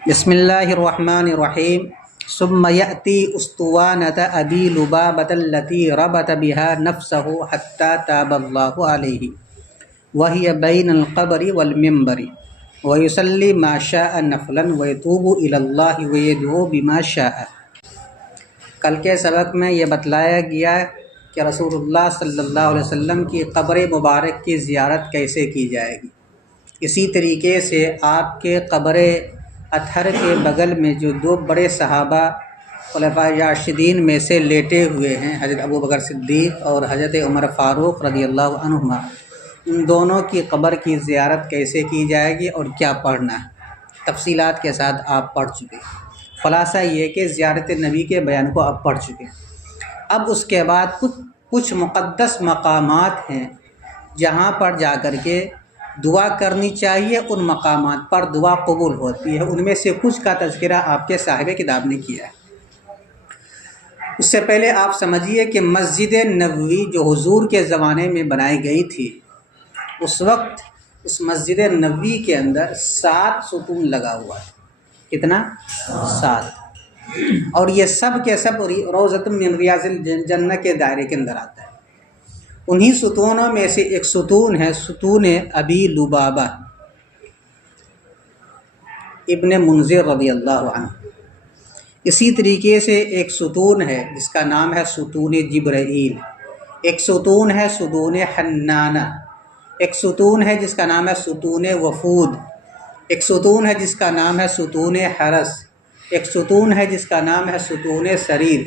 بسم اللہ الرحمن الرحیم ثم یأتی اسطوانۃ ابی لبابۃ التی ربط بها نفسه حتی تاب اللہ علیہ وہی بین القبر والمنبر ویصلی ما شاء نفلا ویتوب الی اللہ ویدعو بما شاء۔ کل کے سبق میں یہ بتلایا گیا کہ رسول اللہ صلی اللہ علیہ وسلم کی قبر مبارک کی زیارت کیسے کی جائے گی۔ اسی طریقے سے آپ کے قبر اطہر کے بغل میں جو دو بڑے صحابہ خلفائے راشدین میں سے لیٹے ہوئے ہیں، حضرت ابوبکر صدیق اور حضرت عمر فاروق رضی اللہ عنہما، ان دونوں کی قبر کی زیارت کیسے کی جائے گی اور کیا پڑھنا ہے، تفصیلات کے ساتھ آپ پڑھ چکے۔ خلاصہ یہ کہ زیارت نبی کے بیان کو آپ پڑھ چکے۔ اب اس کے بعد کچھ مقدس مقامات ہیں جہاں پر جا کر کے دعا کرنی چاہیے، ان مقامات پر دعا قبول ہوتی ہے۔ ان میں سے کچھ کا تذکرہ آپ کے صاحب کتاب نے کیا ہے۔ اس سے پہلے آپ سمجھیے کہ مسجد نبوی جو حضور کے زمانے میں بنائی گئی تھی، اس وقت اس مسجد نبوی کے اندر 7 ستون لگا ہوا ہے۔ کتنا؟ 7۔ اور یہ سب کے سب روضۃ من ریاض الجنہ کے دائرے کے اندر آتا ہے۔ انہی ستونوں میں سے ایک ستون ہے ستون ابی لبابہ ابن منذر رضی اللہ عنہ۔ اسی طریقے سے ایک ستون ہے جس کا نام ہے ستون جبرائیل، ایک ستون ہے ستون حنانہ، ایک ستون ہے جس کا نام ہے ستون وفود، ایک ستون ہے جس کا نام ہے ستون حرس، ایک ستون ہے جس کا نام ہے ستون سریر۔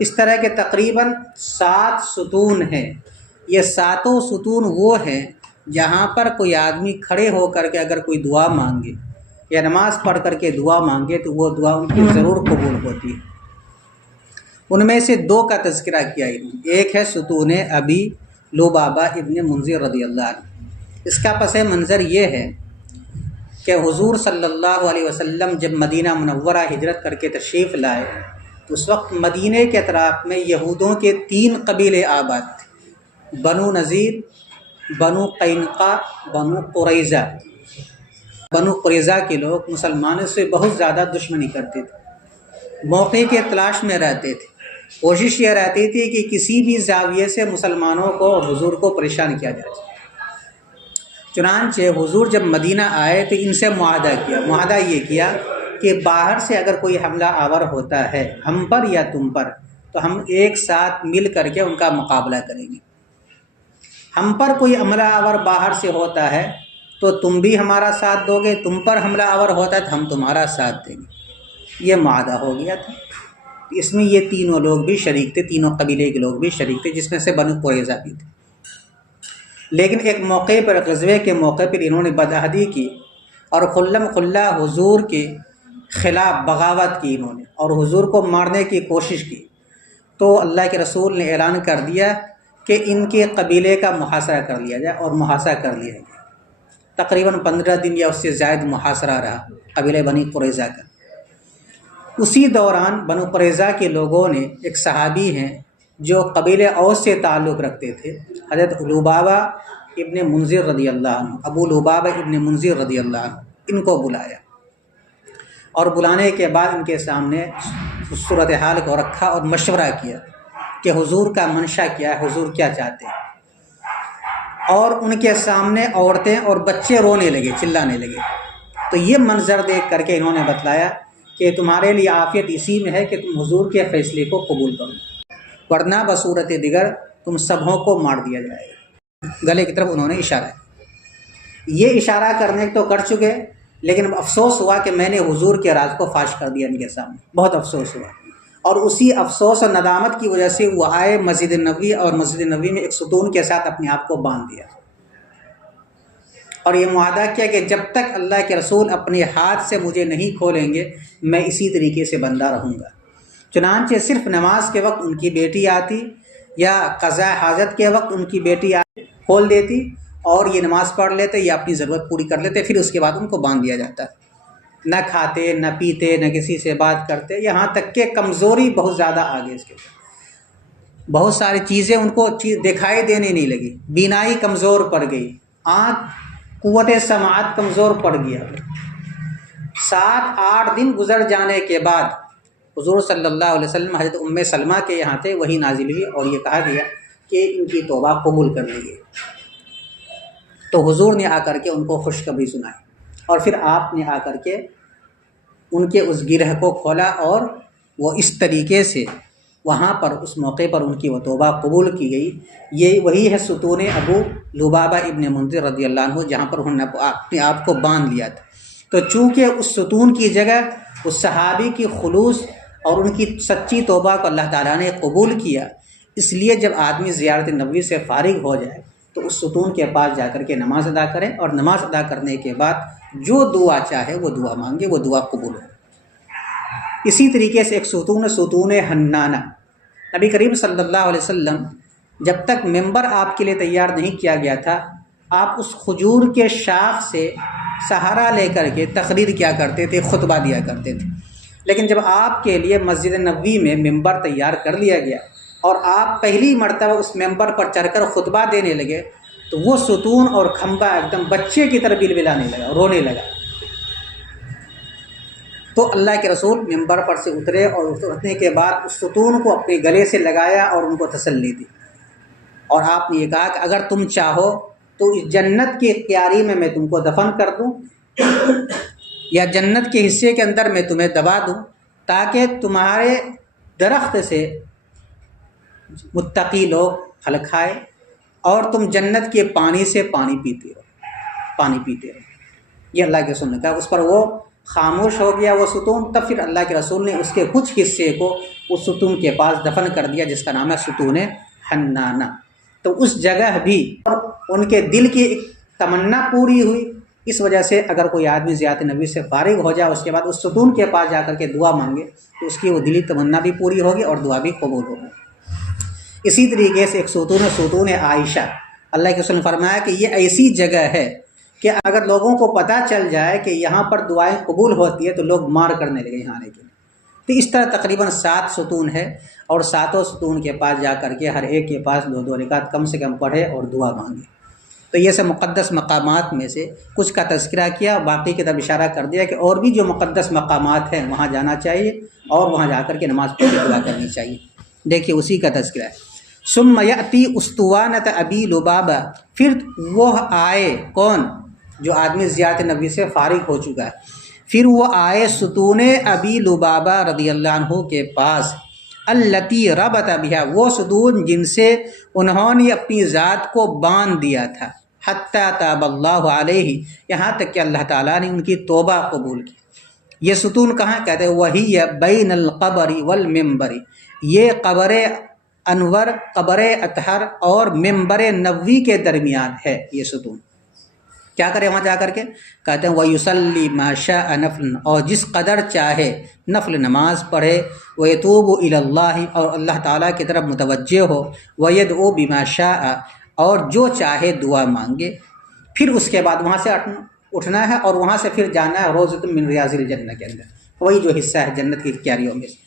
اس طرح کے تقریباً 7 ستون ہیں۔ یہ 7 ستون وہ ہیں جہاں پر کوئی آدمی کھڑے ہو کر کے اگر کوئی دعا مانگے یا نماز پڑھ کر کے دعا مانگے تو وہ دعا ان کی ضرور قبول ہوتی ہے۔ ان میں سے 2 کا تذکرہ کیا ہے۔ ایک ہے ستون ابی لبابہ ابن منذر رضی اللہ عنہ۔ اس کا پس منظر یہ ہے کہ حضور صلی اللہ علیہ وسلم جب مدینہ منورہ ہجرت کر کے تشریف لائے تو اس وقت مدینہ کے اطراف میں یہودوں کے 3 قبیلے آباد تھے، بنو نذیر، بنو قینقاع، بنو قریظہ۔ بنو قریظہ کے لوگ مسلمانوں سے بہت زیادہ دشمنی کرتے تھے، موقع کے تلاش میں رہتے تھے، کوشش یہ رہتی تھی کہ کسی بھی زاویے سے مسلمانوں کو اور حضور کو پریشان کیا جائے۔ چنانچہ حضور جب مدینہ آئے تو ان سے معاہدہ کیا۔ معاہدہ یہ کیا کہ باہر سے اگر کوئی حملہ آور ہوتا ہے ہم پر یا تم پر تو ہم ایک ساتھ مل کر کے ان کا مقابلہ کریں گے۔ ہم پر کوئی حملہ آور باہر سے ہوتا ہے تو تم بھی ہمارا ساتھ دو گے، تم پر حملہ آور ہوتا ہے تو ہم تمہارا ساتھ دیں گے۔ یہ معاہدہ ہو گیا تھا۔ اس میں یہ تینوں لوگ بھی شریک تھے، تینوں قبیلے کے لوگ بھی شریک تھے، جس میں سے بنو قریظہ بھی تھے۔ لیکن ایک موقع پر، غزوے کے موقع پر انہوں نے بدعہدی کی اور کھلم کھلا حضور کے خلاف بغاوت کی انہوں نے، اور حضور کو مارنے کی کوشش کی۔ تو اللہ کے رسول نے اعلان کر دیا کہ ان کے قبیلے کا محاصرہ کر لیا جائے، اور محاصرہ کر لیا گیا۔ تقریباً 15 دن یا اس سے زائد محاصرہ رہا قبیلہ بنی قریظہ کا۔ اسی دوران بنو قریظہ کے لوگوں نے، ایک صحابی ہیں جو قبیلہ اوس سے تعلق رکھتے تھے، حضرت لبابہ ابن منذر رضی اللہ عنہ، ابو لبابہ ابن منذر رضی اللہ عنہ، ان کو بلایا، اور بلانے کے بعد ان کے سامنے صورتحال کو رکھا اور مشورہ کیا کہ حضور کا منشا کیا ہے، حضور کیا چاہتے ہیں۔ اور ان کے سامنے عورتیں اور بچے رونے لگے، چلانے لگے۔ تو یہ منظر دیکھ کر کے انہوں نے بتلایا کہ تمہارے لیے عافیت اسی میں ہے کہ تم حضور کے فیصلے کو قبول کرو، ورنہ بصورت دیگر تم سبھوں کو مار دیا جائے گا۔ گلے کی طرف انہوں نے اشارہ کیا۔ یہ اشارہ کرنے تو کر چکے، لیکن افسوس ہوا کہ میں نے حضور کے راز کو فاش کر دیا ان کے سامنے، بہت افسوس ہوا۔ اور اسی افسوس اور ندامت کی وجہ سے وہ آئے مسجد نبوی، اور مسجد نبوی میں ایک ستون کے ساتھ اپنے آپ کو باندھ دیا، اور یہ معاہدہ کیا کہ جب تک اللہ کے رسول اپنے ہاتھ سے مجھے نہیں کھولیں گے میں اسی طریقے سے بندہ رہوں گا۔ چنانچہ صرف نماز کے وقت ان کی بیٹی آتی یا قضاء حاجت کے وقت ان کی بیٹی آتی، کھول دیتی، اور یہ نماز پڑھ لیتے یا اپنی ضرورت پوری کر لیتے، پھر اس کے بعد ان کو باندھ دیا جاتا۔ نہ کھاتے، نہ پیتے، نہ کسی سے بات کرتے، یہاں تک کہ کمزوری بہت زیادہ آگے اس کے بعد بہت ساری چیزیں ان کو دکھائی دینے نہیں لگی، بینائی کمزور پڑ گئی، آنکھ قوت سماعت کمزور پڑ گیا، 7-8 دن گزر جانے کے بعد حضور صلی اللہ علیہ وسلم حضرت ام سلمہ کے یہاں تھے، وہی نازل ہوئی اور یہ کہا گیا کہ ان کی توبہ قبول کر لی گئی۔ تو حضور نے آ کر کے ان کو خوشخبری سنائی اور پھر آپ نے آ کر کے ان کے اس گرہ کو کھولا اور وہ اس طریقے سے وہاں پر اس موقع پر ان کی وہ توبہ قبول کی گئی۔ یہ وہی ہے ستون ابو لبابہ ابن منذر رضی اللہ عنہ، جہاں پر انہوں نے اپنے آپ کو باندھ لیا تھا۔ تو چونکہ اس ستون کی جگہ اس صحابی کی خلوص اور ان کی سچی توبہ کو اللہ تعالیٰ نے قبول کیا، اس لیے جب آدمی زیارت نبوی سے فارغ ہو جائے تو اس ستون کے پاس جا کر کے نماز ادا کرے، اور نماز ادا کرنے کے بعد جو دعا چاہے وہ دعا مانگے، وہ دعا قبول ہو۔ اسی طریقے سے ایک ستون حنانہ، نبی کریم صلی اللہ علیہ وسلم جب تک ممبر آپ کے لیے تیار نہیں کیا گیا تھا، آپ اس کھجور کے شاخ سے سہارا لے کر کے تقریر کیا کرتے تھے، خطبہ دیا کرتے تھے۔ لیکن جب آپ کے لیے مسجد نبوی میں ممبر تیار کر لیا گیا اور آپ پہلی مرتبہ اس ممبر پر چڑھ کر خطبہ دینے لگے تو وہ ستون اور کھمبا ایک دم بچے کی طرح بلبلانے لگا، رونے لگا۔ تو اللہ کے رسول ممبر پر سے اترے اور اترنے کے بعد اس ستون کو اپنے گلے سے لگایا اور ان کو تسلی دی، اور آپ نے یہ کہا کہ اگر تم چاہو تو اس جنت کی کیاری میں تم کو دفن کر دوں یا جنت کے حصے کے اندر میں تمہیں دبا دوں، تاکہ تمہارے درخت سے متقی لوگ پھل کھائے اور تم جنت کے پانی سے پانی پیتے رہو۔ یہ اللہ کے رسول نے کہا۔ اس پر وہ خاموش ہو گیا وہ ستون۔ تب پھر اللہ کے رسول نے اس کے کچھ حصے کو اس ستون کے پاس دفن کر دیا، جس کا نام ہے ستون حنانہ۔ تو اس جگہ بھی ان کے دل کی ایک تمنا پوری ہوئی۔ اس وجہ سے اگر کوئی آدمی زیارت نبی سے فارغ ہو جائے، اس کے بعد اس ستون کے پاس جا کر کے دعا مانگے تو اس کی وہ دلی تمنا بھی پوری ہوگی اور دعا بھی قبول ہوگی۔ اسی طریقے سے ایک ستون عائشہ، اللہ کے رسول نے فرمایا کہ یہ ایسی جگہ ہے کہ اگر لوگوں کو پتہ چل جائے کہ یہاں پر دعائیں قبول ہوتی ہے تو لوگ مار کرنے لگے یہاں آنے کے لیے۔ تو اس طرح تقریباً 7 ستون ہے، اور 7 ستون کے پاس جا کر کے ہر ایک کے پاس 2 رکعت کم سے کم پڑھے اور دعا مانگے۔ تو یہ سے مقدس مقامات میں سے کچھ کا تذکرہ کیا، باقی کی طرف اشارہ کر دیا کہ اور بھی جو مقدس مقامات ہیں وہاں جانا چاہیے اور وہاں جا کر کے نماز پڑھ کے دعا کرنی چاہیے۔ دیکھیے اسی کا تذکرہ ہے۔ ثم یأتی اسطوانۃ ابی لبابہ، پھر وہ آئے، کون؟ جو آدمی زیارت نبی سے فارغ ہو چکا ہے، پھر وہ آئے ستون ابی لبابہ رضی اللہ عنہ کے پاس، التی ربط بہا، وہ ستون جن سے انہوں نے اپنی ذات کو باندھ دیا تھا، حتی تاب اللہ علیہ، یہاں تک کہ اللہ تعالیٰ نے ان کی توبہ قبول کی۔ یہ ستون کہاں؟ کہتے ہیں وہی بین القبر والمنبر، یہ قبر انور، قبر اطہر اور ممبر نبوی کے درمیان ہے یہ ستون۔ کیا کرے وہاں جا کر کے؟ کہتے ہیں وَيُصَلِّ مَا شَاءَ نَفْلًا، اور جس قدر چاہے نفل نماز پڑھے، وَيَتُوبُ إِلَى اللَّهِ، اور اللہ تعالیٰ کی طرف متوجہ ہو، وَيَدْعُو بِمَا شَاءَ، اور جو چاہے دعا مانگے۔ پھر اس کے بعد وہاں سے اٹھنا ہے اور وہاں سے پھر جانا ہے روضۃ من ریاض الجنہ کے اندر، وہی جو حصہ ہے جنت کی کیاریوں میں سے۔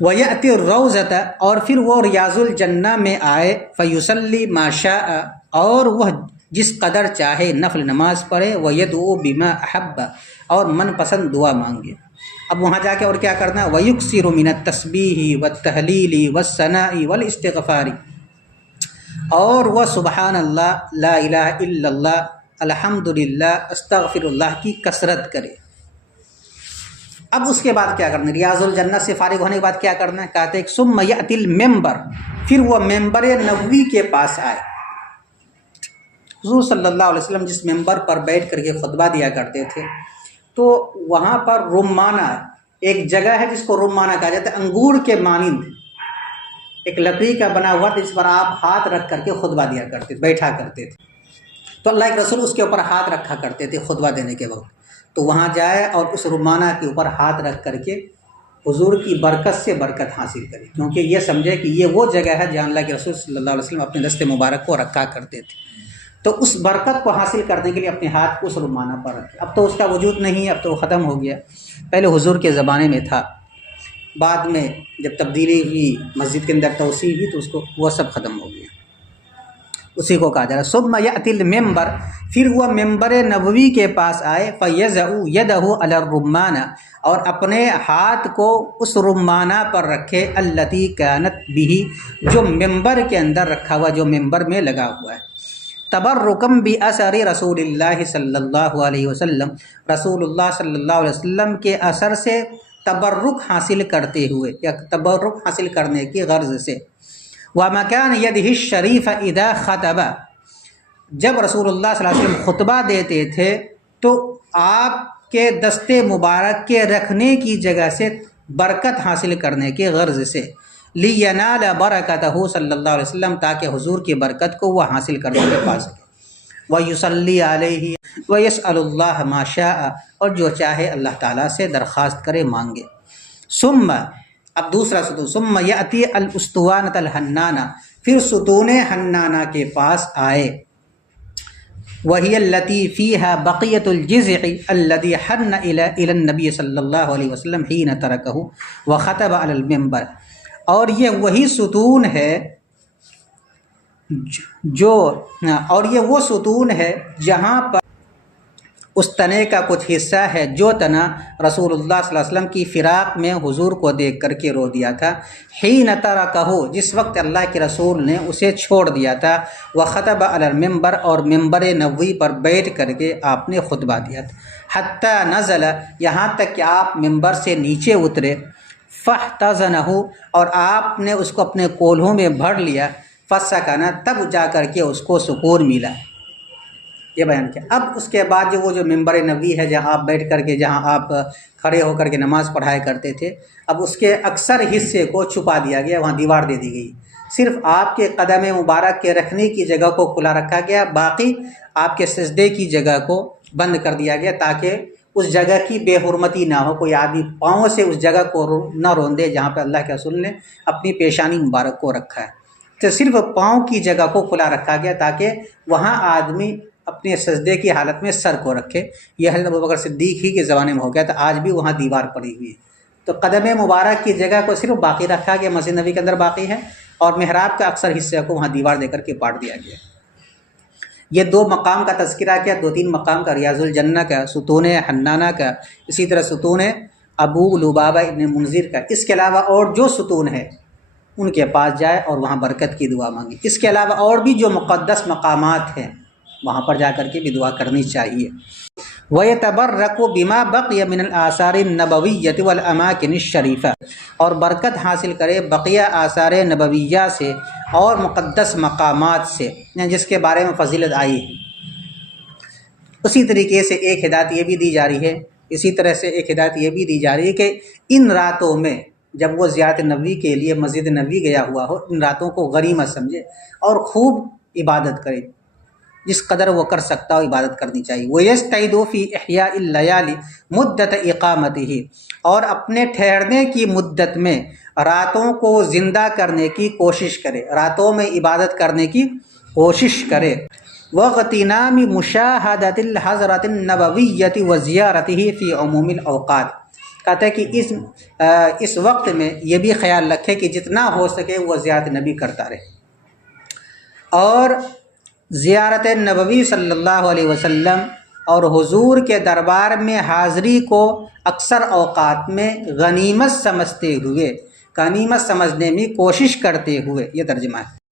وَيَأْتِ الرَّوْضَةَ، اور پھر وہ ریاض الجنہ میں آئے، فَيُصَلِّ مَا شَاءَ، اور وہ جس قدر چاہے نفل نماز پڑھے، وَيَدْعُو بِمَا أَحَبَّ، اور من پسند دعا مانگے۔ اب وہاں جا کے اور کیا کرنا ہے؟ وَيُكْثِرُ مِنَ التَّسْبِيحِ وَالتَّهْلِيلِ وَالثَّنَاءِ وَالِاسْتِغْفَارِ، اور وہ سبحان اللہ، لا الہ الا اللہ، الحمدللہ، استغفر اللہ کی کثرت کرے۔ اب اس کے بعد کیا کرنا ہے؟ ریاض الجنہ سے فارغ ہونے کے بعد کیا کرنا ہے؟ کہتے ہیں ثم یأتی المنبر، پھر وہ ممبر نبوی کے پاس آئے۔ حضور صلی اللہ علیہ وسلم جس ممبر پر بیٹھ کر کے خطبہ دیا کرتے تھے، تو وہاں پر رمانہ، ایک جگہ ہے جس کو رمانہ کہا جاتا ہے، انگور کے مانند ایک لکڑی کا بنا ہوا تھا، جس پر آپ ہاتھ رکھ کر کے خطبہ دیا کرتے، بیٹھا کرتے تھے۔ تو اللہ کے رسول اس کے اوپر ہاتھ رکھا کرتے تھے خطبہ دینے کے وقت۔ تو وہاں جائے اور اس رمانہ کے اوپر ہاتھ رکھ کر کے حضور کی برکت سے برکت حاصل کرے، کیونکہ یہ سمجھے کہ یہ وہ جگہ ہے جہاں اللہ کے رسول صلی اللہ علیہ وسلم اپنے دست مبارک کو رکھا کرتے تھے۔ تو اس برکت کو حاصل کرنے کے لیے اپنے ہاتھ کو اس رمانہ پر رکھے۔ اب تو اس کا وجود نہیں ہے، اب تو وہ ختم ہو گیا، پہلے حضور کے زمانے میں تھا، بعد میں جب تبدیلی ہوئی، مسجد کے اندر توسیع ہوئی، تو اس کو وہ سب ختم ہو گیا۔ اسی کو کہا جا رہا ہے۔ ثم یأتی المنبر، پھر وہ ممبر نبوی کے پاس آئے، فیضع یدہ علی الرمانہ، اور اپنے ہاتھ کو اس رمانہ پر رکھے، التی کانت بہ، جو ممبر کے اندر رکھا ہوا، جو ممبر میں لگا ہوا ہے، تبرکم باثر رسول اللہ صلی اللہ علیہ وسلم، رسول اللہ صلی اللہ علیہ وسلم کے اثر سے تبرک حاصل کرتے ہوئے، یا تبرک حاصل کرنے کی غرض سے۔ وَمَكَانَ يَدِهِ الشَّرِيفَ إِذَا خَطَبَ، جب رسول اللہ صلی اللہ علیہ وسلم خطبہ دیتے تھے تو آپ کے دست مبارک کے رکھنے کی جگہ سے برکت حاصل کرنے کی غرض سے، لِيَنَالَ بَرَكَتَهُ صلی اللہ علیہ وسلم، تاکہ حضور کی برکت کو وہ حاصل کرنے کے پا سکے۔ وَيُصَلِّي عَلَيْهِ وَيَسْأَلُ اللَّهَ مَا شَاءَ، اور جو چاہے اللہ تعالیٰ سے درخواست کرے، مانگے۔ ثم، اب دوسرا ستون، ثم یأتی الاسطوانۃ الحنانہ، پھر ستون حنانہ کے پاس آئے، وہی التی فیہا بقیۃ الجزع الذی حن الی النبی صلی اللہ علیہ وسلم حین ترکہ وخطب علی المنبر، اور یہ وہی ستون ہے یہ وہ ستون ہے جہاں پر اس تنے کا کچھ حصہ ہے جو تنا رسول اللہ صلی اللہ علیہ وسلم کی فراق میں حضور کو دیکھ کر کے رو دیا تھا، حین ترکہ، جس وقت اللہ کے رسول نے اسے چھوڑ دیا تھا، وخطب علی المنبر، اور ممبر نبوی پر بیٹھ کر کے آپ نے خطبہ دیا تھا، حتی نزل، یہاں تک کہ آپ ممبر سے نیچے اترے، فاحتضنہ، اور آپ نے اس کو اپنے کولہوں میں بھر لیا، فسکن، تب جا کر کے اس کو سکون ملا۔ یہ بیان کیا۔ اب اس کے بعد جو وہ جو ممبر نبوی ہے، جہاں آپ بیٹھ کر کے، جہاں آپ کھڑے ہو کر کے نماز پڑھایا کرتے تھے، اب اس کے اکثر حصے کو چھپا دیا گیا، وہاں دیوار دے دی گئی، صرف آپ کے قدم مبارک کے رکھنے کی جگہ کو کھلا رکھا گیا، باقی آپ کے سجدے کی جگہ کو بند کر دیا گیا، تاکہ اس جگہ کی بے حرمتی نہ ہو، کوئی آدمی پاؤں سے اس جگہ کو نہ روندے جہاں پہ اللہ کے رسول نے اپنی پیشانی مبارک کو رکھا ہے۔ تو صرف پاؤں کی جگہ کو کھلا رکھا گیا تاکہ وہاں آدمی اپنے سجدے کی حالت میں سر کو رکھے۔ یہ حضرت ابوبکر صدیق ہی کے زمانے میں ہو گیا، تو آج بھی وہاں دیوار پڑی ہوئی ہے، تو قدم مبارک کی جگہ کو صرف باقی رکھا گیا، مسجد نبی کے اندر باقی ہے، اور محراب کا اکثر حصے کو وہاں دیوار دے کر کے پاٹ دیا گیا۔ یہ دو مقام کا تذکرہ کیا، دو تین مقام کا، ریاض الجنہ کا، ستون حنانہ کا، اسی طرح ستون ابو لبابہ ابن منذر کا۔ اس کے علاوہ اور جو ستون ہے ان کے پاس جائے اور وہاں برکت کی دعا مانگے۔ اس کے علاوہ اور بھی جو مقدس مقامات ہیں وہاں پر جا کر کے بھی دعا کرنی چاہیے۔ وَيَتَبَرَّكُ بِمَا بَقِيَ مِنَ الْآثَارِ النَّبَوِيَّةِ وَالْأَمَاكِنِ الشَّرِيفَةِ، اور برکت حاصل کرے بقیہ آثار نبویہ سے اور مقدس مقامات سے، جس کے بارے میں فضیلت آئی ہے۔ اسی طریقے سے ایک ہدایت یہ بھی دی جا رہی ہے، اسی طرح سے ایک ہدایت یہ بھی دی جا رہی ہے کہ ان راتوں میں جب وہ زیارت نبوی کے لیے مسجد نبوی گیا ہوا ہو، ان راتوں کو غنیمت سمجھے اور خوب عبادت کرے، جس قدر وہ کر سکتا ہو عبادت کرنی چاہیے۔ وَيَسْتَعِدُ فِي إِحْيَاءِ اللَّيَالِ مُدَّةَ إِقَامَتِهِ، اور اپنے ٹھہرنے کی مدت میں راتوں کو زندہ کرنے کی کوشش کرے، راتوں میں عبادت کرنے کی کوشش کرے۔ وَاغْتِنَامِ مُشَاهَدَةِ الْحَضْرَةِ النَّبَوِيَّةِ وَزِيَارَتِهِ فِي عُمُومِ الْأَوْقَاتِ، کہتے ہیں کہ اس وقت میں یہ بھی خیال رکھے کہ جتنا ہو سکے وہ زیارت نبی کرتا رہے، اور زیارت نبوی صلی اللہ علیہ وسلم اور حضور کے دربار میں حاضری کو اکثر اوقات میں غنیمت سمجھتے ہوئے، غنیمت سمجھنے میں کوشش کرتے ہوئے، یہ ترجمہ ہے۔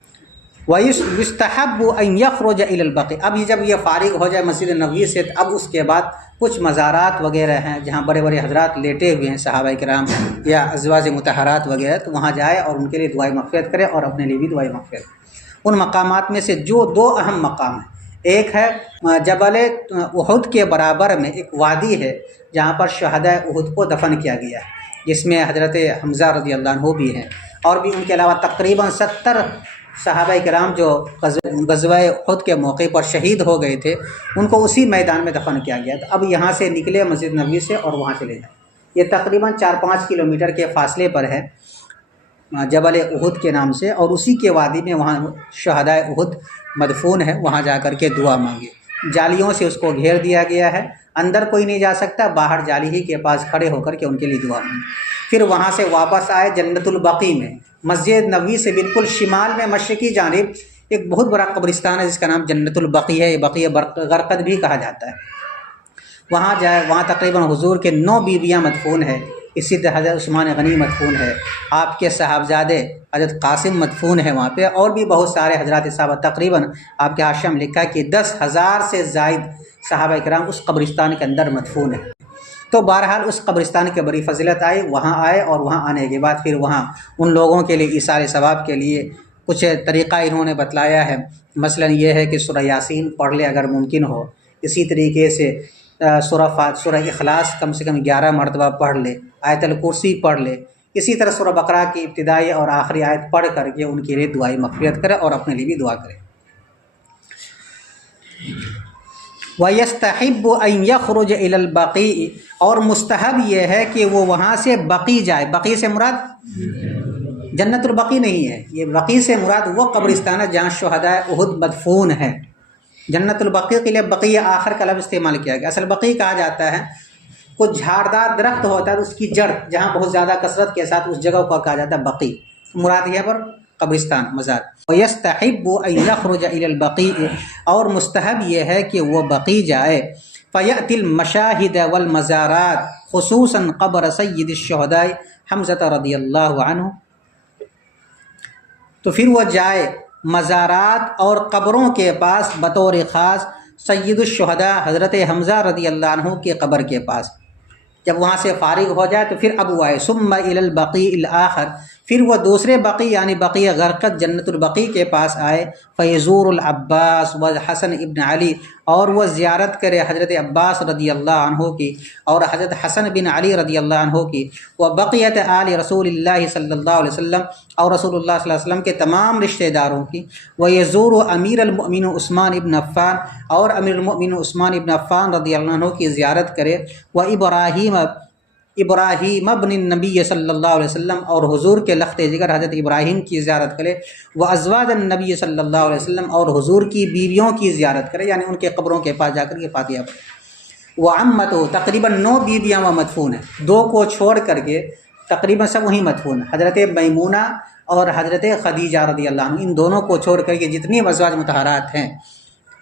وَيُسْتَحَبُّ أَن يَخْرُجَ إِلَى الْبَقِيعِ، اب جب یہ فارغ ہو جائے مسجد نبوی سے، اب اس کے بعد کچھ مزارات وغیرہ ہیں جہاں بڑے بڑے حضرات لیٹے ہوئے ہیں، صحابہ کرام یا ازواج مطہرات وغیرہ، تو وہاں جائے اور ان کے لیے دعائیں مغفرت کرے اور اپنے لیے بھی دعائیں مغفرت کرے۔ ان مقامات میں سے جو دو اہم مقام ہیں، ایک ہے جبل احد کے برابر میں ایک وادی ہے جہاں پر شہداء احد کو دفن کیا گیا ہے، جس میں حضرت حمزہ رضی اللہ عنہ بھی ہیں، اور بھی ان کے علاوہ تقریباً 70 صحابہ کرام جو غزوہ احد کے موقع پر شہید ہو گئے تھے، ان کو اسی میدان میں دفن کیا گیا۔ تو اب یہاں سے نکلے مسجد نبوی سے اور وہاں چلے جائیں، یہ تقریباً 4-5 کلومیٹر کے فاصلے پر ہے جبل احد کے نام سے، اور اسی کے وادی میں وہاں شہداء احد مدفون ہے، وہاں جا کر کے دعا مانگے۔ جالیوں سے اس کو گھیر دیا گیا ہے، اندر کوئی نہیں جا سکتا، باہر جالی ہی کے پاس کھڑے ہو کر کے ان کے لیے دعا مانگے۔ پھر وہاں سے واپس آئے جنت البقیع میں، مسجد نبوی سے بالکل شمال میں مشرقی جانب ایک بہت بڑا قبرستان ہے جس کا نام جنت البقیع ہے، بقیع غرقد بھی کہا جاتا ہے۔ وہاں جائے، وہاں تقریباً حضور کے 9 بیویاں مدفون ہیں، اسی طرح حضرت عثمان غنی مدفون ہے، آپ کے صاحبزادے حضرت قاسم مدفون ہے وہاں پہ، اور بھی بہت سارے حضرات صحابہ، تقریباً آپ کے حاشیہ میں لکھا ہے کہ 10,000 سے زائد صحابہ کرام اس قبرستان کے اندر مدفون ہیں۔ تو بہرحال اس قبرستان کی بڑی فضیلت آئی، وہاں آئے، اور وہاں آنے کے بعد پھر وہاں ان لوگوں کے لیے ایثار ثواب کے لیے کچھ طریقہ انہوں نے بتلایا ہے۔ مثلا یہ ہے کہ سورہ یاسین پڑھ لے اگر ممکن ہو، اسی طریقے سے سورہ اخلاص کم سے کم 11 مرتبہ پڑھ لے، آیت الکرسی پڑھ لے، اسی طرح سورہ بقرہ کی ابتدائی اور آخری آیت پڑھ کر کے ان کے لیے دعائیں مغفرت کرے اور اپنے لیے بھی دعا کرے۔ وَيَسْتَحِبُّ أَن يَخْرُجَ إِلَى الْبَقِيعِ، اور مستحب یہ ہے کہ وہ وہاں سے بقیع جائے۔ بقیع سے مراد جنت البقیع نہیں ہے، یہ بقیع سے مراد وہ قبرستان ہے جہاں شہداء احد مدفون ہیں۔ جنت البقیع کے لیے بقیع آخر کا لفظ استعمال کیا گیا۔ اصل بقیع کہا جاتا ہے کچھ جھاڑدار درخت ہوتا ہے، اس کی جڑ جہاں بہت زیادہ کثرت کے ساتھ اس جگہ کو کہا جاتا ہے بقیع، مراد یہاں پر قبرستان، مزار۔ وَيَسْتَحِبُّ أَن يَخْرُجَ إِلَى الْبَقِيعِ، اور مستحب یہ ہے کہ وہ بقیع جائے۔ فَيَأْتِ الْمَشَاهِدَ وَالْمَزَارَاتِ، خصوصاً قبر سید الشہداء حمزہ رضی اللہ عنہ، تو پھر وہ جائے مزارات اور قبروں کے پاس بطور خاص سید الشہداء حضرت حمزہ رضی اللہ عنہ کی قبر کے پاس۔ جب وہاں سے فارغ ہو جائے تو پھر اب وہ آئے ثم الی البقیع الاخر، پھر وہ دوسرے بقیع یعنی بقیع غرقد جنت البقیع کے پاس آئے۔ فیزور العباس والحسن ابن علی، اور وہ زیارت کرے حضرت عباس رضی اللہ عنہ کی اور حضرت حسن بن علی رضی اللہ عنہ کی، وبقیت آل رسول اللہ صلی اللہ علیہ وسلم، اور رسول اللہ صلی اللہ علیہ وسلم کے تمام رشتہ داروں کی۔ ویزور امیر المؤمنین عثمان ابن عفان، اور امیر المؤمنین عثمان ابن عفان رضی اللہ عنہ کی زیارت کرے۔ ابراہیم ابن النبی صلی اللہ علیہ وسلم، اور حضور کے لخت جگر حضرت ابراہیم کی زیارت کرے۔ وازواج النبی صلی اللہ علیہ وسلم، اور حضور کی بیویوں کی زیارت کرے، یعنی ان کے قبروں کے پاس جا کر کے فاتحہ پڑھے۔ وعمتہ، تقریباً 9 بیویاں وہ مدفون ہیں، 2 کو چھوڑ کر کے تقریباً سب وہیں مدفون ہیں، حضرت میمونہ اور حضرت خدیجہ رضی اللہ عنہ، ان دونوں کو چھوڑ کر کے جتنی ازواج مطہرات ہیں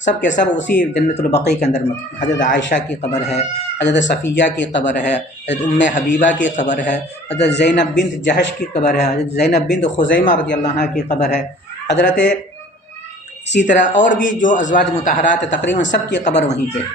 سب کے سب اسی جنت البقیع کے اندر مدفون۔ حضرت عائشہ کی قبر ہے، حضرت صفیہ کی قبر ہے، حضرت ام حبیبہ کی قبر ہے، حضرت زینب بنت جہش کی قبر ہے، حضرت زینب بنت خزیمہ رضی اللہ عنہ کی قبر ہے، حضرت اسی طرح اور بھی جو ازواج مطہرات ہیں تقریباً سب کی قبر وہیں پہ۔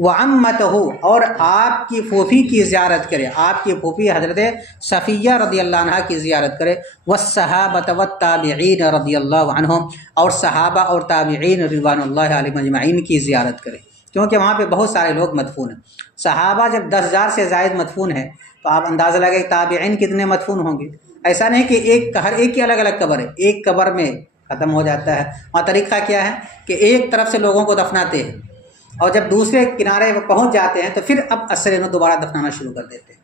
وعمتہ، اور آپ کی پھوپھی کی زیارت کرے، آپ کی پھوپھی حضرت صفیہ رضی اللہ عنہ کی زیارت کرے۔ والصحابۃ والتابعین رضی اللہ عنہم، اور صحابہ اور تابعین رضوان اللہ علیہم اجمعین کی زیارت کرے، کیونکہ وہاں پہ بہت سارے لوگ مدفون ہیں۔ صحابہ جب 10,000 سے زائد مدفون ہیں تو آپ اندازہ لگائیں تابعین کتنے مدفون ہوں گے۔ ایسا نہیں کہ ہر ایک کی الگ الگ قبر ہے، ایک قبر میں ختم ہو جاتا ہے۔ وہاں طریقہ کیا ہے کہ ایک طرف سے لوگوں کو دفناتے ہیں، اور جب دوسرے کنارے پر پہنچ جاتے ہیں تو پھر اب اثر انہوں دوبارہ دفنانا شروع کر دیتے ہیں۔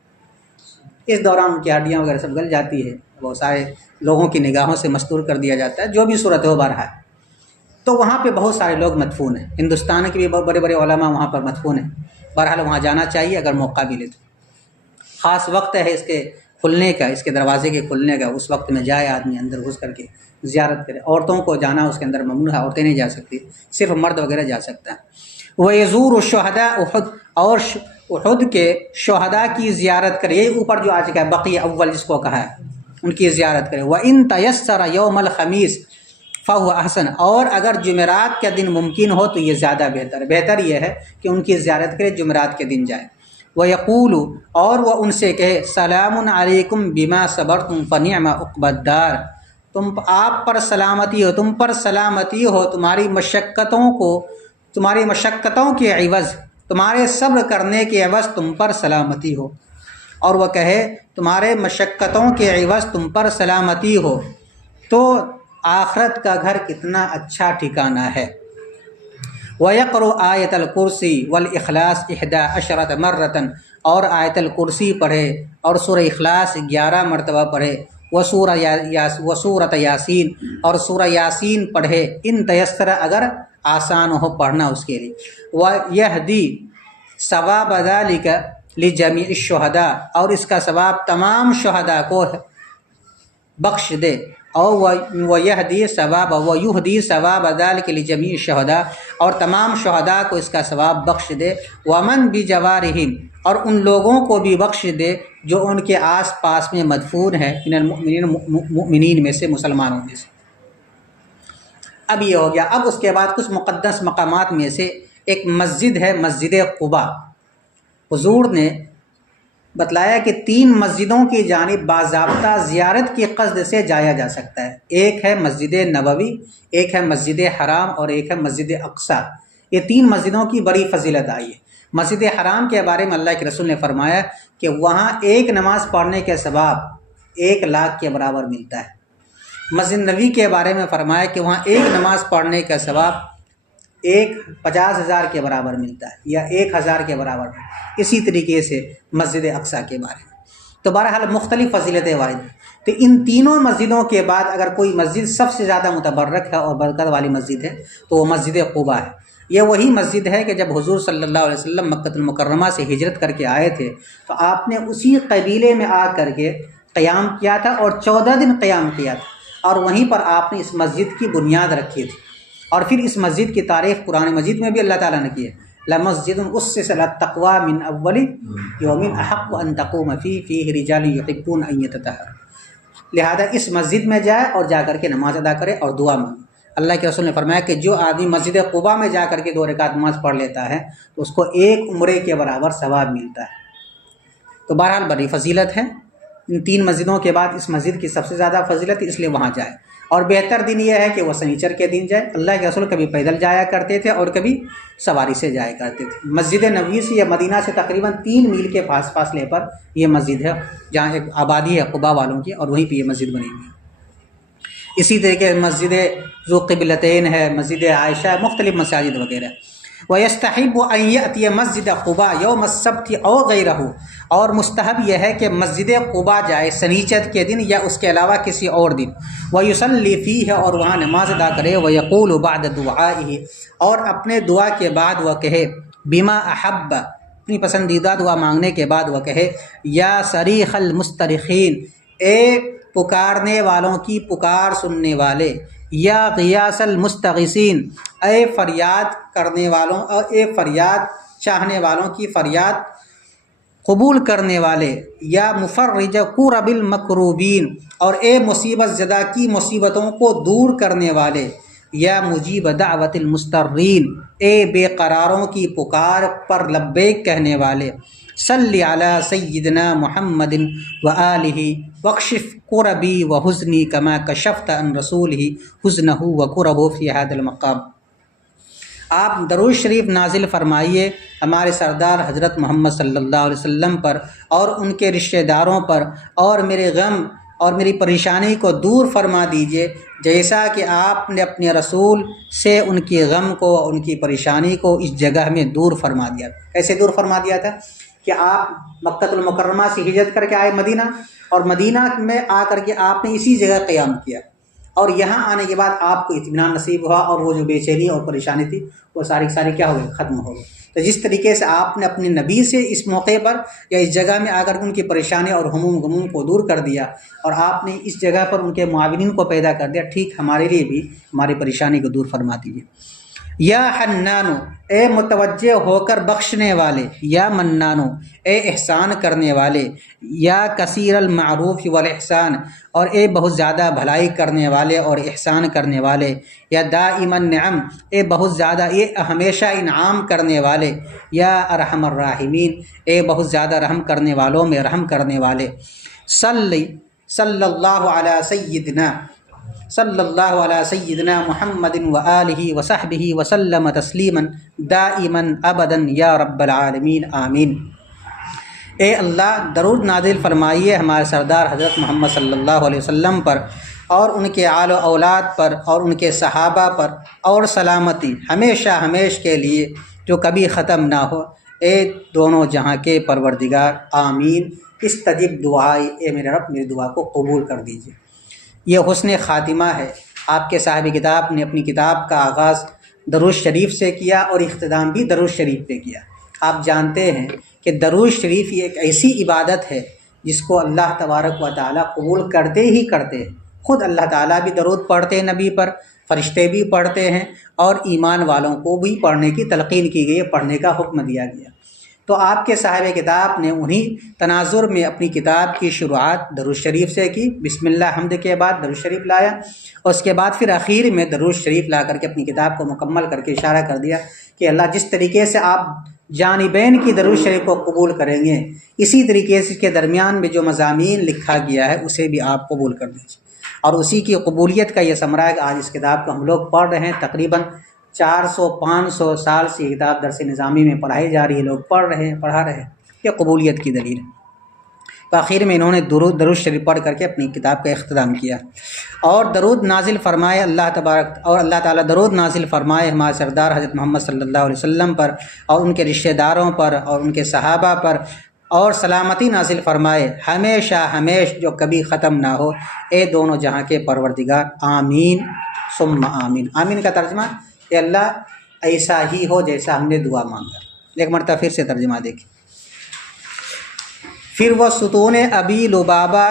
اس دوران ان کی ہڈیاں وغیرہ سب گل جاتی ہے، بہت سارے لوگوں کی نگاہوں سے مستور کر دیا جاتا ہے، جو بھی صورت ہو بہرحال۔ تو وہاں پہ بہت سارے لوگ مدفون ہیں، ہندوستان کے بھی بہت بڑے بڑے علماء وہاں پر مدفون ہیں۔ بہرحال وہاں جانا چاہیے اگر موقع ملے تو۔ خاص وقت ہے اس کے کھلنے کا، اس کے دروازے کے کھلنے کا، اس وقت میں جائے آدمی اندر گھس کر کے زیارت کرے۔ عورتوں کو جانا اس کے اندر ممنوع ہے، عورتیں نہیں جا سکتی، صرف مرد وغیرہ جا سکتا ہے۔ وَيَزُورُ الشُّهَدَاءَ احد، اور احد کے شہداء کی زیارت کرے، یہ اوپر جو آ چکا ہے بقیع اول جس کو کہا ہے، ان کی زیارت کرے۔ وَإِن تَيَسَّرَ يَوْمَ الْخَمِيسِ فَهُوَ أَحْسَنُ، اور اگر جمعرات کا دن ممکن ہو تو یہ زیادہ بہتر ہے۔ بہتر یہ ہے کہ ان کی زیارت کرے، جمعرات کے دن جائے۔ وَيَقُولُ، اور وہ ان سے کہے سلام علیکم بما صبرتم فنعم عقبی الدار، تم آپ پر سلامتی ہو، تم پر سلامتی ہو تمہاری مشقتوں کے عوض، تمہارے صبر کرنے کے عوض تم پر سلامتی ہو۔ اور وہ کہے تمہارے مشقتوں کے عوض تم پر سلامتی ہو، تو آخرت کا گھر کتنا اچھا ٹھکانہ ہے۔ وَيَقْرُ آیۃ الکرسی والإخلاص 11 مرۃ، اور آیت الکرسی پڑھے اور سورہ اخلاص 11 مرتبہ پڑھے۔ وسورۃ یاسین، اور سورہ یاسین پڑھے، ان تیسر اگر آسان ہو پڑھنا اس کے لیے۔ وَيَهْدِي ثواب ذَلِكَ لِجَمِيعِ الشُّهَدَاء، اور اس کا ثواب تمام شہداء کو بخش دے۔ اور ویہدی ثواب ویہدی ثواب ذلک لجمیع الشہداء، اور تمام شہداء کو اس کا ثواب بخش دے، ومن بجوارہم، اور ان لوگوں کو بھی بخش دے جو ان کے آس پاس میں مدفون ہے، من المؤمنین، مؤمنین میں سے، مسلمانوں میں سے۔ اب یہ ہو گیا۔ اب اس کے بعد کچھ مقدس مقامات میں سے ایک مسجد ہے، مسجد قباء۔ حضور نے بتلایا کہ 3 مسجدوں کی جانب باضابطہ زیارت کی قصد سے جایا جا سکتا ہے۔ ایک ہے مسجد نبوی، ایک ہے مسجد حرام، اور ایک ہے مسجد اقصیٰ۔ یہ 3 مسجدوں کی بڑی فضیلت آئی ہے۔ مسجد حرام کے بارے میں اللہ کے رسول نے فرمایا کہ وہاں ایک نماز پڑھنے کے ثواب 1 لاکھ کے برابر ملتا ہے۔ مسجد نبوی کے بارے میں فرمایا کہ وہاں ایک نماز پڑھنے کا ثواب 50,000 کے برابر ملتا ہے، یا 1,000 کے برابر۔ اسی طریقے سے مسجد اقصیٰ کے بارے میں تو بہرحال مختلف فضیلتیں وارد ہیں۔ تو ان تینوں مسجدوں کے بعد اگر کوئی مسجد سب سے زیادہ متبرک ہے اور برکت والی مسجد ہے تو وہ مسجد قباء ہے۔ یہ وہی مسجد ہے کہ جب حضور صلی اللہ علیہ وسلم مکہ المکرمہ سے ہجرت کر کے آئے تھے تو آپ نے اسی قبیلے میں آ کر کے قیام کیا تھا، اور 14 دن قیام کیا تھا، اور وہیں پر آپ نے اس مسجد کی بنیاد رکھی تھی۔ اور پھر اس مسجد کی تعریف قرآن مجید میں بھی اللہ تعالیٰ نے کی ہے، لَمَسْجِدٌ أُسِّسَ عَلَى التَّقْوَىٰ مِنْ أَوَّلِ يَوْمٍ أَحَقُّ أَن تَقُومَ فِيهِ رِجَالٌ يُحِبُّونَ أَن يَتَطَہَّرُوا۔ لہذا اس مسجد میں جائے اور جا کر کے نماز ادا کرے اور دعا مانگے۔ اللہ کے رسول نے فرمایا کہ جو آدمی مسجد قباء میں جا کر کے 2 رکعت نماز پڑھ لیتا ہے تو اس کو 1 عمرے کے برابر ثواب ملتا ہے۔ تو بہرحال بڑی فضیلت ہے۔ ان 3 مسجدوں کے بعد اس مسجد کی سب سے زیادہ فضیلت ہے، اس لیے وہاں جائے، اور بہتر دن یہ ہے کہ وہ سنیچر کے دن جائے۔ اللہ کے رسول کبھی پیدل جایا کرتے تھے اور کبھی سواری سے جایا کرتے تھے۔ مسجد نبوی سے یا مدینہ سے تقریباً 3 میل کے فاصلے پر یہ مسجد ہے، جہاں ایک آبادی ہے قباء والوں کی، اور وہیں پہ یہ مسجد بنی ہوئی ہے۔ اسی طریقے مسجد ذو قبلتین ہے، مسجد عائشہ ہے، مختلف مساجد وغیرہ۔ وَيَسْتَحِبُّ أَن يَأْتِيَ مَسْجِدَ قُبَاء يَوْمَ السَّبْتِ أَوْ غَيْرَهُ، اور مستحب یہ ہے کہ مسجد قباء جائے سنیچر کے دن یا اس کے علاوہ کسی اور دن، وَيُصَلِّ فِيهِ، اور وہاں نماز ادا کرے، وَيَقُولُ بَعْدَ دُعَائِهِ، اور اپنے دعا کے بعد وہ کہے، بِمَا أَحَبَّ، اپنی پسندیدہ دعا مانگنے کے بعد وہ کہے، یا صریخ المسترخین، اے پکارنے والوں کی پکار سننے والے، یا غیاث المستغیثین، اے فریاد کرنے والوں، اور اے فریاد چاہنے والوں کی فریاد قبول کرنے والے، یا مفرج کرب المکروبین، اور اے مصیبت زدہ کی مصیبتوں کو دور کرنے والے، یا مجیب دعوت المسترین، اے بے قراروں کی پکار پر لبیک کہنے والے، صلی علی سیدنا محمد وآلہ واکشف کربی وحزنی کما کشفت عن رسولہ حزنہ وکربہ فی ھذا المقام۔ آپ درود شریف نازل فرمائیے ہمارے سردار حضرت محمد صلی اللہ علیہ وسلم پر اور ان کے رشتہ داروں پر، اور میرے غم اور میری پریشانی کو دور فرما دیجیے، جیسا کہ آپ نے اپنے رسول سے ان کی غم کو، ان کی پریشانی کو اس جگہ میں دور فرما دیا۔ کیسے دور فرما دیا تھا کہ آپ مکہ المکرمہ سے ہجرت کر کے آئے مدینہ، اور مدینہ میں آ کر کے آپ نے اسی جگہ قیام کیا، اور یہاں آنے کے بعد آپ کو اطمینان نصیب ہوا، اور وہ جو بے چینی اور پریشانی تھی وہ ساری کیا ہو گئی، ختم ہو گئی۔ تو جس طریقے سے آپ نے اپنے نبی سے اس موقع پر یا اس جگہ میں آ کر ان کی پریشانی اور ہموم غموم کو دور کر دیا، اور آپ نے اس جگہ پر ان کے معاونین کو پیدا کر دیا، ٹھیک ہمارے لیے بھی ہماری پریشانی کو دور فرما دیجیے۔ یا حنانو، اے متوجہ ہو کر بخشنے والے، یا منانو، اے احسان کرنے والے، یا کثیر المعروف والاحسان، اور اے بہت زیادہ بھلائی کرنے والے اور احسان کرنے والے، یا دائم النعم، اے بہت زیادہ، اے ہمیشہ انعام کرنے والے، یا ارحم الراحمین، اے بہت زیادہ رحم کرنے والوں میں رحم کرنے والے۔ صلی اللہ علی سیدنا محمد وآلہ وصحبہ وسلم تسلیما دائما ابدا یا رب العالمین آمین۔ اے اللہ درود نازل فرمائیے ہمارے سردار حضرت محمد صلی اللہ علیہ وسلم پر اور ان کے آل و اولاد پر اور ان کے صحابہ پر، اور سلامتی ہمیشہ ہمیش کے لیے جو کبھی ختم نہ ہو، اے دونوں جہاں کے پروردگار آمین۔ استجب دعائی، اے میرے رب میری دعا کو قبول کر دیجیے۔ یہ حسن خاتمہ ہے۔ آپ کے صاحب کتاب نے اپنی کتاب کا آغاز درود شریف سے کیا اور اختتام بھی درود شریف پہ کیا۔ آپ جانتے ہیں کہ درود شریف یہ ایک ایسی عبادت ہے جس کو اللہ تبارک و تعالیٰ قبول کرتے ہی کرتے ہیں، خود اللہ تعالیٰ بھی درود پڑھتے ہیں نبی پر، فرشتے بھی پڑھتے ہیں، اور ایمان والوں کو بھی پڑھنے کی تلقین کی گئی ہے، پڑھنے کا حکم دیا گیا۔ تو آپ کے صاحب کتاب نے انہی تناظر میں اپنی کتاب کی شروعات درود شریف سے کی، بسم اللہ حمد کے بعد درود شریف لایا، اور اس کے بعد پھر اخیر میں درود شریف لا کر کے اپنی کتاب کو مکمل کر کے اشارہ کر دیا کہ اللہ جس طریقے سے آپ جانبین کی درود شریف کو قبول کریں گے، اسی طریقے سے اس کے درمیان میں جو مضامین لکھا گیا ہے اسے بھی آپ قبول کر دیجیے۔ اور اسی کی قبولیت کا یہ ثمرہ ہے کہ آج اس کتاب کو ہم لوگ پڑھ رہے ہیں، تقریباً 400-500 سال سے یہ کتاب درس نظامی میں پڑھائی جا رہی ہے، لوگ پڑھ رہے ہیں، پڑھا رہے ہیں، یہ قبولیت کی دلیل ہے۔ تو آخر میں انہوں نے درود شریف پڑھ کر کے اپنی کتاب کا اختتام کیا، اور درود نازل فرمائے اللہ تبارک، اور اللہ تعالیٰ درود نازل فرمائے ہمارے سردار حضرت محمد صلی اللہ علیہ وسلم پر اور ان کے رشتہ داروں پر اور ان کے صحابہ پر، اور سلامتی نازل فرمائے ہمیشہ ہمیش جو کبھی ختم نہ ہو، اے دونوں جہاں کے پروردگار، آمین ثم آمین۔ آمین کا ترجمہ کہ اللہ ایسا ہی ہو جیسا ہم نے دعا مانگا۔ ایک مرتبہ پھر سے ترجمہ دیکھیں۔ پھر وہ ستون ابی لبابہ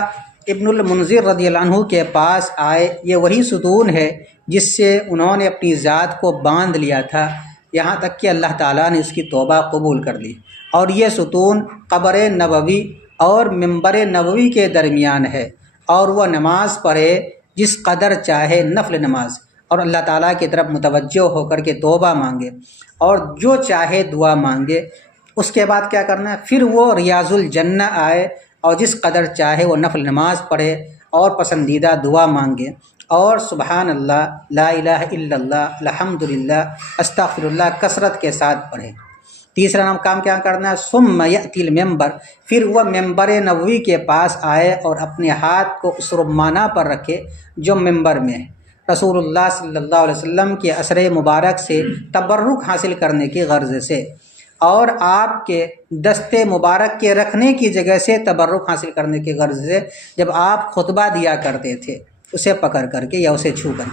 ابن المنذر رضی اللہ عنہ کے پاس آئے، یہ وہی ستون ہے جس سے انہوں نے اپنی ذات کو باندھ لیا تھا، یہاں تک کہ اللہ تعالیٰ نے اس کی توبہ قبول کر لی۔ اور یہ ستون قبر نبوی اور ممبر نبوی کے درمیان ہے، اور وہ نماز پڑھے جس قدر چاہے، نفل نماز، اور اللہ تعالیٰ کی طرف متوجہ ہو کر کے توبہ مانگے، اور جو چاہے دعا مانگے۔ اس کے بعد کیا کرنا ہے؟ پھر وہ ریاض الجنہ آئے اور جس قدر چاہے وہ نفل نماز پڑھے اور پسندیدہ دعا مانگے، اور سبحان اللہ، لا الہ الا اللہ، الحمدللہ، استغفر اللہ کثرت کے ساتھ پڑھے۔ تیسرا کام کیا کرنا ہے؟ ثم یأتی المنبر، پھر وہ ممبر نبوی کے پاس آئے اور اپنے ہاتھ کو اس رمانہ پر رکھے جو ممبر میں ہے، رسول اللہ صلی اللہ علیہ وسلم کے اثر مبارک سے تبرک حاصل کرنے کی غرض سے، اور آپ کے دست مبارک کے رکھنے کی جگہ سے تبرک حاصل کرنے کی غرض سے جب آپ خطبہ دیا کرتے تھے اسے پکڑ کر کے یا اسے چھو کر،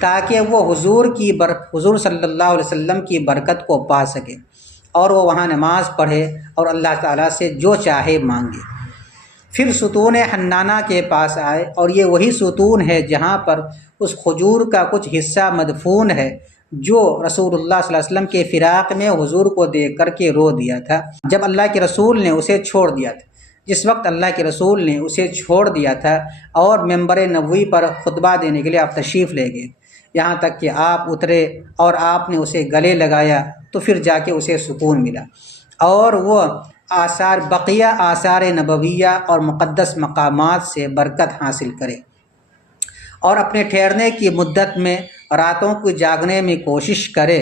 تاکہ وہ حضور صلی اللہ علیہ وسلم کی برکت کو پا سکے، اور وہ وہاں نماز پڑھے اور اللہ تعالیٰ سے جو چاہے مانگے۔ پھر ستون حنانہ کے پاس آئے، اور یہ وہی ستون ہے جہاں پر اس کھجور کا کچھ حصہ مدفون ہے جو رسول اللہ صلی اللہ علیہ وسلم کے فراق میں حضور کو دیکھ کر کے رو دیا تھا جب اللہ کے رسول نے اسے چھوڑ دیا تھا۔ جس وقت اللہ کے رسول نے اسے چھوڑ دیا تھا اور ممبر نبوی پر خطبہ دینے کے لیے آپ تشریف لے گئے، یہاں تک کہ آپ اترے اور آپ نے اسے گلے لگایا، تو پھر جا کے اسے سکون ملا، اور وہ بقیہ آثار نبویہ اور مقدس مقامات سے برکت حاصل کرے، اور اپنے ٹھہرنے کی مدت میں راتوں کو جاگنے میں کوشش کرے،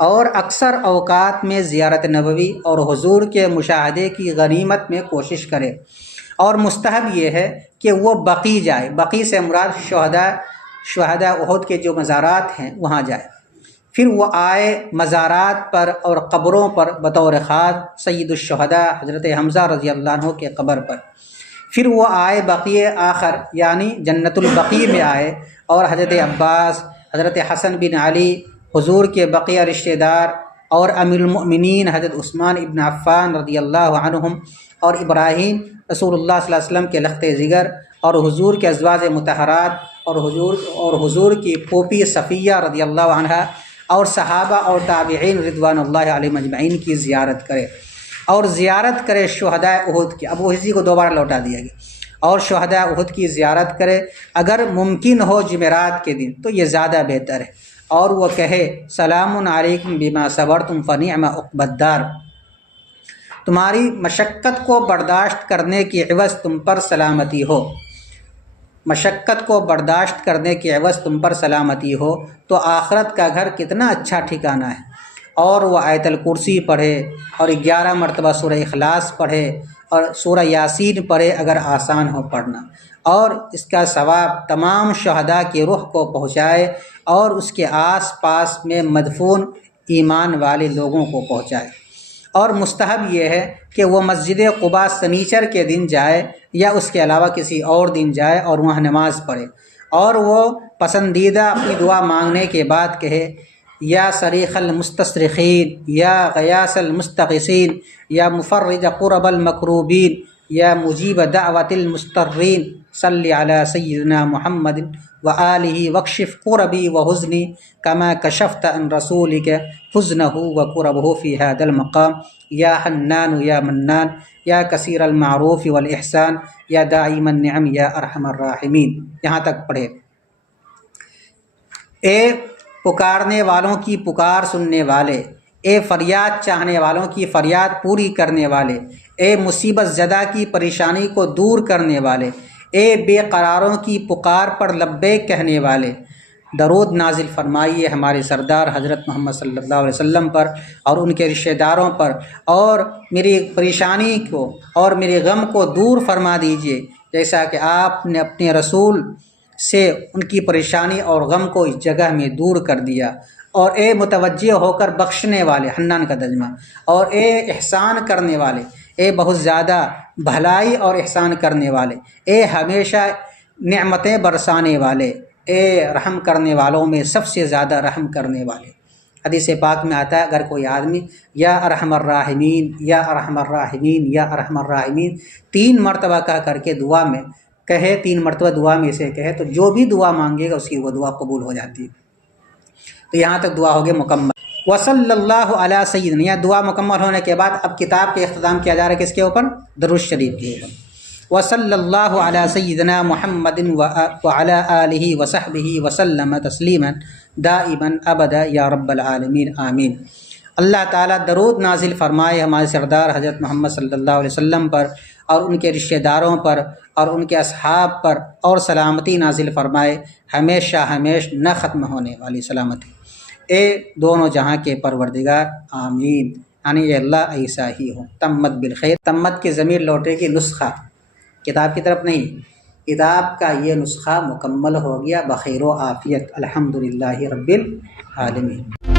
اور اکثر اوقات میں زیارت نبوی اور حضور کے مشاہدے کی غنیمت میں کوشش کرے۔ اور مستحب یہ ہے کہ وہ بقی جائے، بقی سے مراد شہداء احد کے جو مزارات ہیں وہاں جائے۔ پھر وہ آئے مزارات پر اور قبروں پر بطور خاص سید الشہداء حضرت حمزہ رضی اللہ عنہ کے قبر پر۔ پھر وہ آئے بقیع آخر یعنی جنت البقیع میں آئے، اور حضرت عباس، حضرت حسن بن علی، حضور کے بقیہ رشتہ دار، اور امیر المؤمنین حضرت عثمان ابن عفان رضی اللہ عنہم، اور ابراہیم رسول اللہ صلی اللہ علیہ وسلم کے لخت جگر، اور حضور کے ازواج مطہرات، اور حضور کی پھوپھی صفیہ رضی اللہ عنہا، اور صحابہ اور تابعین رضوان اللہ علیہم اجمعین کی زیارت کرے، اور زیارت کرے شہداء احد کی۔ اب وہ اسی کو دوبارہ لوٹا دیا گیا، اور شہداء احد کی زیارت کرے، اگر ممکن ہو جمعرات کے دن تو یہ زیادہ بہتر ہے، اور وہ کہے سلام علیکم بما صبرتم فنعم عقبی الدار، تمہاری مشقت کو برداشت کرنے کی عوض تم پر سلامتی ہو، مشقت کو برداشت کرنے کی عوض تم پر سلامتی ہو، تو آخرت کا گھر کتنا اچھا ٹھکانہ ہے۔ اور وہ آیت الکرسی پڑھے، اور 11 مرتبہ سورہ اخلاص پڑھے، اور سورہ یاسین پڑھے اگر آسان ہو پڑھنا، اور اس کا ثواب تمام شہداء کی روح کو پہنچائے، اور اس کے آس پاس میں مدفون ایمان والے لوگوں کو پہنچائے۔ اور مستحب یہ ہے کہ وہ مسجد قباء سنیچر کے دن جائے یا اس کے علاوہ کسی اور دن جائے اور وہاں نماز پڑھے، اور وہ پسندیدہ اپنی دعا مانگنے کے بعد کہے یا صریخ المستصرخین، یا غیاث المستغیثین، یا مفرج قرب المکروبین، یا مجیب دعوت المسترین صلی علی سیدنا محمد وآلہ وکشف کربی وحزنی کما کشفت عن رسولک حزنہ وکربہ فی ھذا المقام یا حنان یا منان یا کثیر المعروف والاحسان یا دائم النعم یا ارحم الراحمین. یہاں تک پڑھے. اے پکارنے والوں کی پکار سننے والے، اے فریاد چاہنے والوں کی فریاد پوری کرنے والے، اے مصیبت زدہ کی پریشانی کو دور کرنے والے، اے بے قراروں کی پکار پر لبیک کہنے والے، درود نازل فرمائیے ہمارے سردار حضرت محمد صلی اللہ علیہ وسلم پر اور ان کے رشتہ داروں پر، اور میری پریشانی کو اور میرے غم کو دور فرما دیجیے جیسا کہ آپ نے اپنے رسول سے ان کی پریشانی اور غم کو اس جگہ میں دور کر دیا. اور اے متوجہ ہو کر بخشنے والے، حنان کا ترجمہ، اور اے احسان کرنے والے، اے بہت زیادہ بھلائی اور احسان کرنے والے، اے ہمیشہ نعمتیں برسانے والے، اے رحم کرنے والوں میں سب سے زیادہ رحم کرنے والے. حدیث پاک میں آتا ہے اگر کوئی آدمی یا ارحم الراحمین یا ارحم الراحمین یا ارحم الراحمین 3 مرتبہ کہہ کر کے دعا میں کہے، 3 مرتبہ دعا میں اسے کہے، تو جو بھی دعا مانگے گا اس کی وہ دعا قبول ہو جاتی ہے. تو یہاں تک دعا ہوگی مکمل. وصلی اللہ علی سیدنا، یہ دعا مکمل ہونے کے بعد اب کتاب کے اختتام کیا جا رہا ہے کس کے اوپر؟ درود شریف کے اوپر. وصلی اللہ علی سیدنا محمد وعلی آلہ وصحبہ وسلم تسلیما دائما ابدا یا رب العالمین آمین. اللہ تعالیٰ درود نازل فرمائے ہمارے سردار حضرت محمد صلی اللہ علیہ وسلم پر اور ان کے رشتہ داروں پر اور ان کے اصحاب پر، اور سلامتی نازل فرمائے ہمیشہ ہمیشہ نہ ختم ہونے والی سلامتی. اے دونوں جہاں کے پروردگار آمین. یعنی یہ اللہ ایسا ہی ہو. تمت بالخیر، تمت کی ضمیر لوٹے گی نسخہ، کتاب کی طرف نہیں. کتاب کا یہ نسخہ مکمل ہو گیا بخیر و عافیت. الحمدللہ رب العالمین.